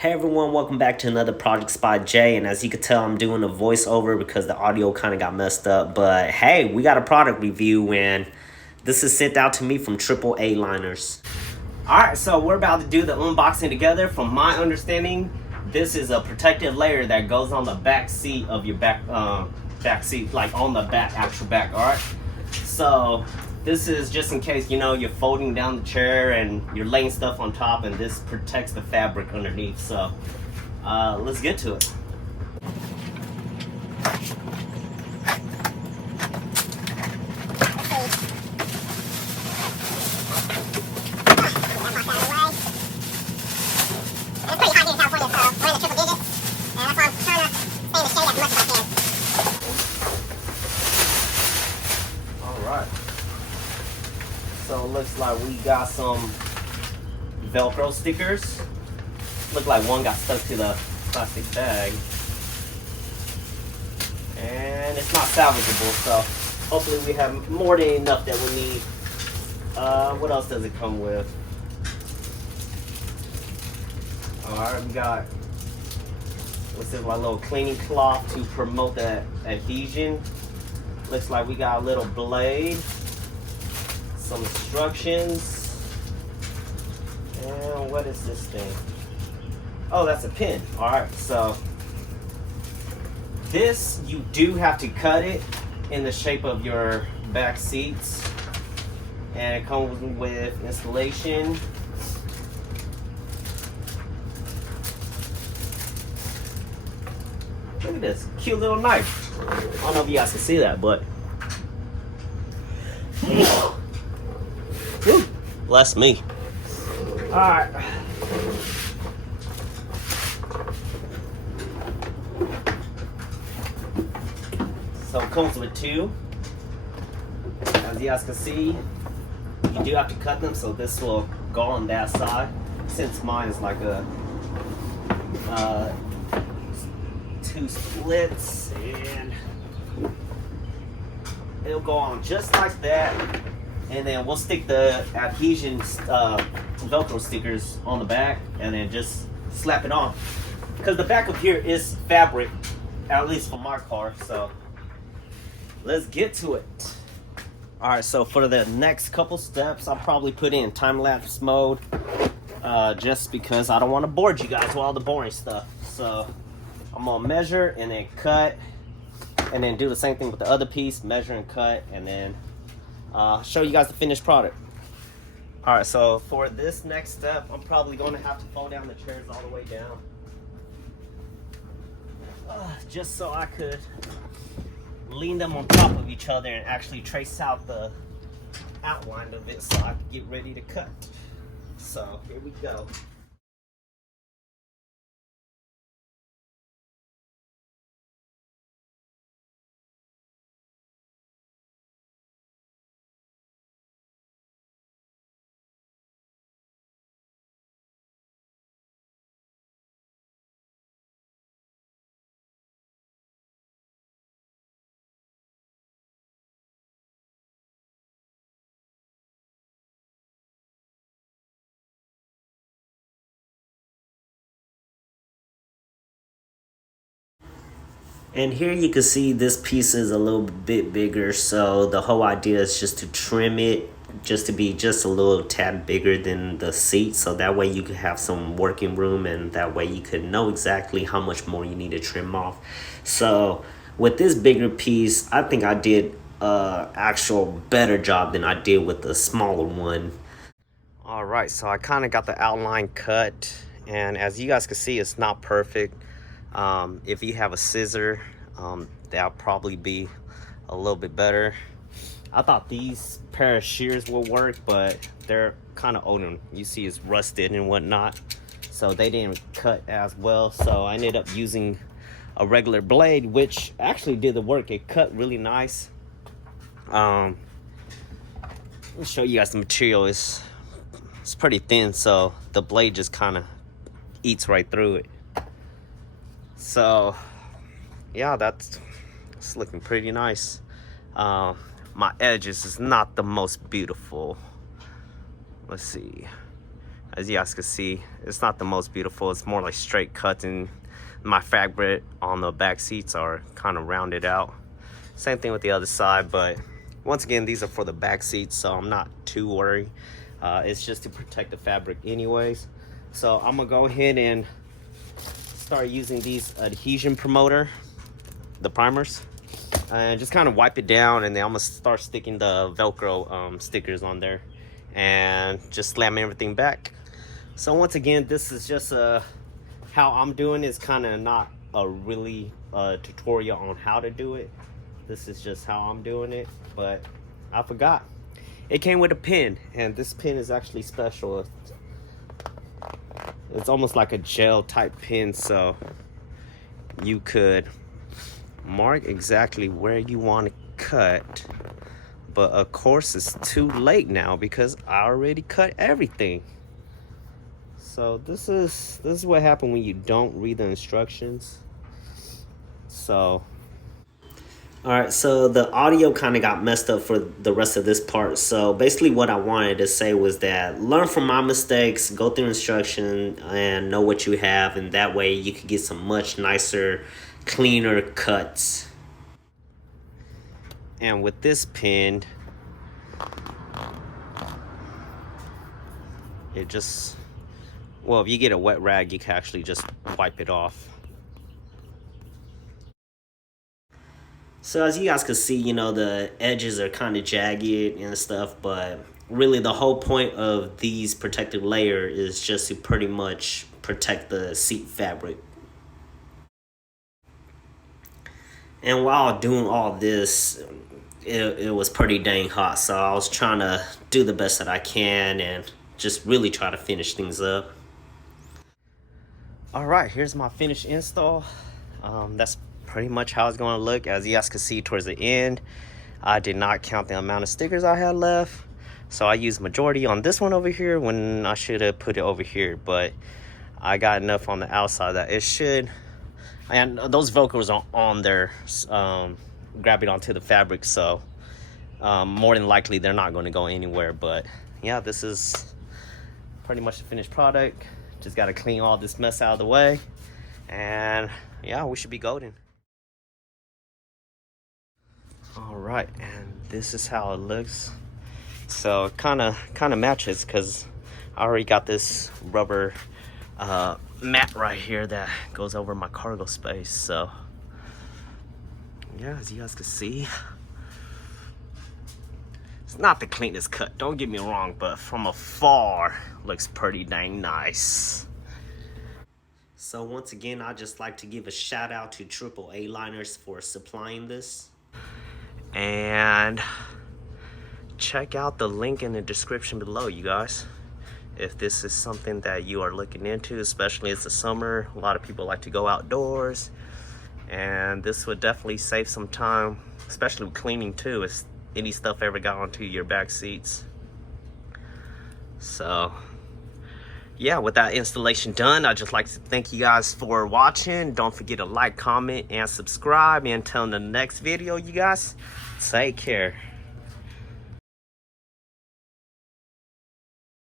Hey everyone, welcome back to another Project Spot J, and as you can tell I'm doing a voiceover because the audio kind of got messed up, but hey, we got a product review and this is sent out to me from AAA-Liners. Alright, so we're about to do the unboxing together. From my understanding, this is a protective layer that goes on the back seat of your back seat, like on the back, actual back, alright? So this is just in case, you're folding down the chair and you're laying stuff on top, and this protects the fabric underneath. So let's get to it. Alright. So it looks like we got some Velcro stickers. Look like one got stuck to the plastic bag. And it's not salvageable, so hopefully we have more than enough that we need. What else does it come with? Alright, we got, what's this, my little cleaning cloth to promote the adhesion. Looks like we got a little blade, some instructions, and what is this thing? Oh, that's a pin. Alright, so this, you do have to cut it in the shape of your back seats, and it comes with installation. Look at this cute little knife. I don't know if you guys can see that, but bless me. Alright. So it comes with two. As you guys can see, you do have to cut them, so this will go on that side. Since mine is like a two splits, and it'll go on just like that, and then we'll stick the adhesion Velcro stickers on the back and then just slap it on, because the back of here is fabric, at least for my car. So let's get to it. Alright, so for the next couple steps, I'll probably put in time-lapse mode, just because I don't want to bore you guys with all the boring stuff. So I'm gonna measure and then cut, and then do the same thing with the other piece, measure and cut, and then show you guys the finished product. Alright, so for this next step, I'm probably going to have to fold down the chairs all the way down, just so I could lean them on top of each other and actually trace out the outline of it so I can get ready to cut. So here we go. And here you can see this piece is a little bit bigger, so the whole idea is just to trim it just to be just a little tad bigger than the seat, so that way you can have some working room, and that way you could know exactly how much more you need to trim off. So with this bigger piece, I think I did actual better job than I did with the smaller one. All right, so I kind of got the outline cut, and as you guys can see, it's not perfect. If you have a scissor, that'll probably be a little bit better. I thought these pair of shears will work, but they're kind of old, and you see it's rusted and whatnot, so they didn't cut as well. So I ended up using a regular blade, which actually did the work. It cut really nice. Let me show you guys the material. It's pretty thin, so the blade just kind of eats right through it. So yeah, it's looking pretty nice. My edges is not the most beautiful. Let's see, As you guys can see, it's not the most beautiful. It's more like straight cuts, and my fabric on the back seats are kind of rounded out. Same thing with the other side, but once again, these are for the back seats, so I'm not too worried. It's just to protect the fabric anyways. So I'm gonna go ahead and start using these adhesion promoter, the primers, and just kind of wipe it down, and then I'm gonna start sticking the Velcro stickers on there and just slamming everything back. So once again, this is just how I'm doing. It's kind of not a really tutorial on how to do it. This is just how I'm doing it, but I forgot. It came with a pin, and this pin is actually special. It's almost like a gel type pin, so you could mark exactly where you want to cut. But of course, it's too late now because I already cut everything. So this is what happened when you don't read the instructions. So all right, so the audio kind of got messed up for the rest of this part. So basically what I wanted to say was that learn from my mistakes, go through instruction, and know what you have, and that way you can get some much nicer, cleaner cuts. And with this pin, it just, well, if you get a wet rag, you can actually just wipe it off. So as you guys can see, you know, the edges are kind of jagged and stuff, but really the whole point of these protective layer is just to pretty much protect the seat fabric. And while doing all this, it was pretty dang hot, so I was trying to do the best that I can and just really try to finish things up. All right, here's my finished install. That's pretty much how it's going to look. As you guys can see towards the end, I did not count the amount of stickers I had left, so I used majority on this one over here when I should have put it over here, but I got enough on the outside that it should, and those Velcros are on there grabbing onto the fabric, so more than likely they're not going to go anywhere. But yeah, this is pretty much the finished product. Just got to clean all this mess out of the way, and yeah, we should be golden. All right, and this is how it looks. So it kind of matches because I already got this rubber mat right here that goes over my cargo space. So yeah, as you guys can see, it's not the cleanest cut, don't get me wrong, but from afar looks pretty dang nice. So once again, I'd just like to give a shout out to TripleALiners for supplying this. And check out the link in the description below, you guys, if this is something that you are looking into, especially it's the summer. A lot of people like to go outdoors, and this would definitely save some time, especially with cleaning too, if any stuff ever got onto your back seats. So yeah, with that installation done, I'd just like to thank you guys for watching. Don't forget to like, comment, and subscribe. And until the next video, you guys, take care.